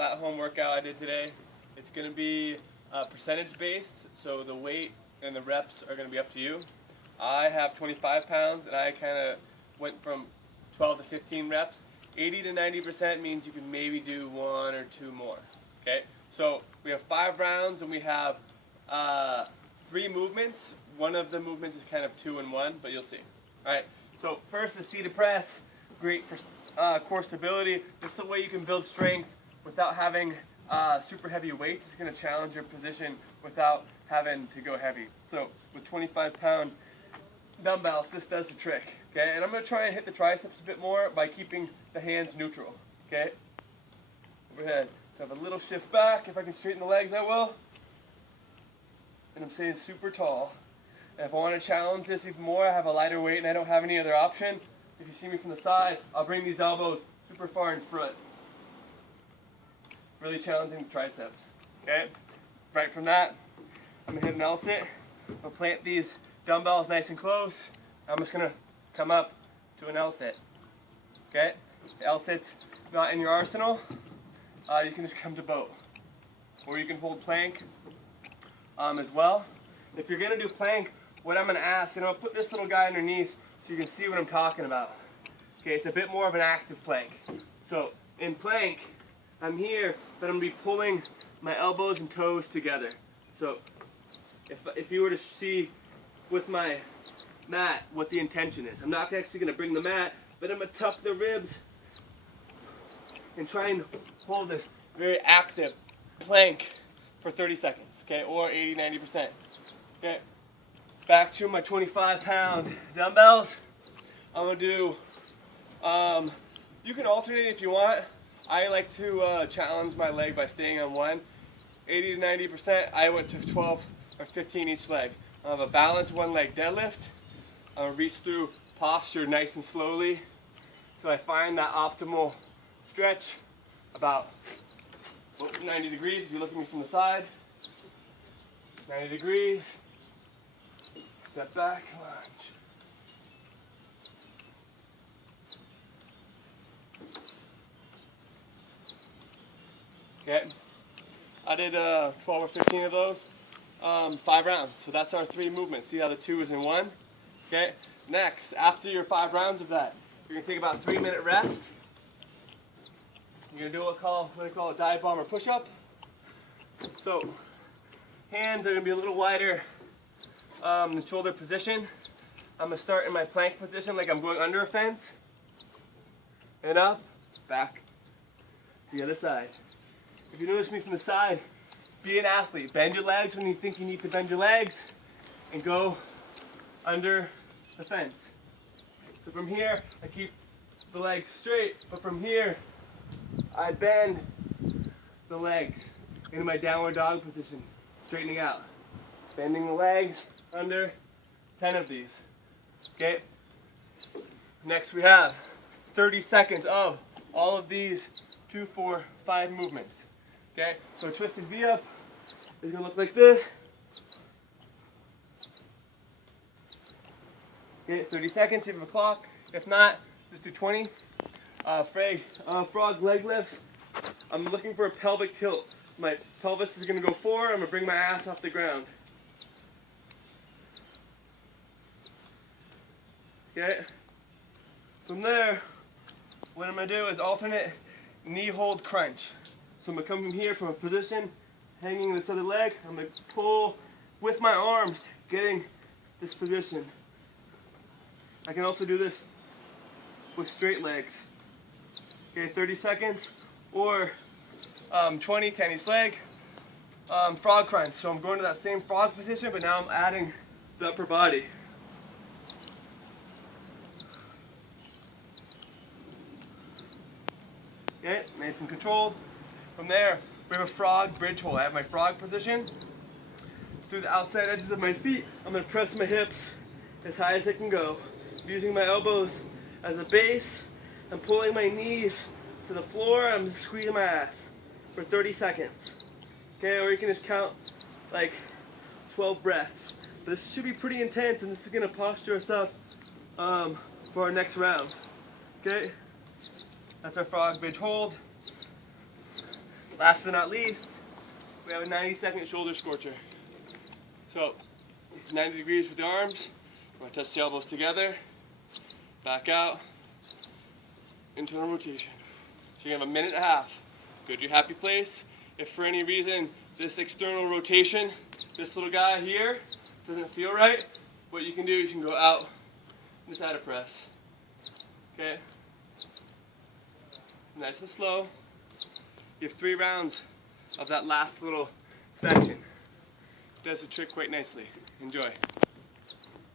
at-home workout I did today. It's going to be percentage based, so the weight and the reps are going to be up to you. I have 25 pounds and I kind of went from 12 to 15 reps. 80 to 90% means you can maybe do 1 or 2 more. Okay, so we have 5 rounds and we have 3 movements. One of the movements is kind of 2 in 1, but you'll see. Alright, so first the seated press, great for core stability. This is a way you can build strength without having super heavy weights. It's going to challenge your position without having to go heavy. So with 25-pound dumbbells, this does the trick. Okay, and I'm going to try and hit the triceps a bit more by keeping the hands neutral. Okay, overhead. So I have a little shift back. If I can straighten the legs, I will. And I'm staying super tall. And if I want to challenge this even more, I have a lighter weight and I don't have any other option. If you see me from the side, I'll bring these elbows super far in front. Really challenging the triceps. Okay? Right from that, I'm going to hit an L-sit. I'll plant these dumbbells nice and close. I'm just going to come up to an L-sit. Okay? The L-sit's not in your arsenal. You can just come to both. Or you can hold plank as well. If you're going to do plank, what I'm going to ask, and I'll put this little guy underneath so you can see what I'm talking about. Okay, it's a bit more of an active plank. So in plank, I'm here, but I'm going to be pulling my elbows and toes together. So if you were to see with my mat what the intention is, I'm not actually going to bring the mat, but I'm going to tuck the ribs and try and hold this very active plank for 30 seconds, okay, or 80-90%. Okay, back to my 25-pound dumbbells. I'm going to do, you can alternate if you want. I like to challenge my leg by staying on one. 80 to 90%, I went to 12 or 15 each leg. I have a balanced one leg deadlift. I'm going to reach through posture nice and slowly till I find that optimal stretch about 90 degrees if you look at me from the side. 90 degrees. Step back, lunge. Okay, I did 12 or 15 of those, 5 rounds. So that's our 3 movements. See how the 2 is in 1? Okay, next, after your 5 rounds of that, you're going to take about a 3-minute rest. You're going to do what I call a dive bomber push-up. So, hands are going to be a little wider in the shoulder position. I'm going to start in my plank position like I'm going under a fence. And up, back, to the other side. If you notice me from the side, be an athlete. Bend your legs when you think you need to bend your legs and go under the fence. So from here, I keep the legs straight, but from here, I bend the legs into my downward dog position, straightening out. Bending the legs under 10 of these. Okay? Next we have 30 seconds of all of these 2, 4, 5 movements. Okay? So a twisted V up is going to look like this. Okay, 30 seconds, you have a clock. If not, just do 20. Frog leg lifts. I'm looking for a pelvic tilt. My pelvis is going to go forward. I'm going to bring my ass off the ground. Okay. From there, what I'm going to do is alternate knee hold crunch. So I'm going to come from here from a position, hanging this other leg. I'm going to pull with my arms, getting this position. I can also do this with straight legs. Okay, 30 seconds or 20, 10 each leg. Frog crunch. So I'm going to that same frog position, but now I'm adding the upper body. Okay, nice and controlled. From there, we have a frog bridge hold. I have my frog position. Through the outside edges of my feet, I'm going to press my hips as high as I can go. Using my elbows as a base, I'm pulling my knees to the floor, I'm just squeezing my ass for 30 seconds. Okay, or you can just count like 12 breaths. But this should be pretty intense, and this is going to posture us up for our next round. Okay, that's our frog bridge hold. Last but not least, we have a 90-second shoulder scorcher. So, 90 degrees with the arms. We're going to touch the elbows together. Back out. Internal rotation. So you're going to have a minute and a half. Go to your happy place. If for any reason this external rotation, this little guy here, doesn't feel right, what you can do is you can go out and just add a press. Okay? Nice and slow. You have 3 rounds of that last little section. Does the trick quite nicely. Enjoy.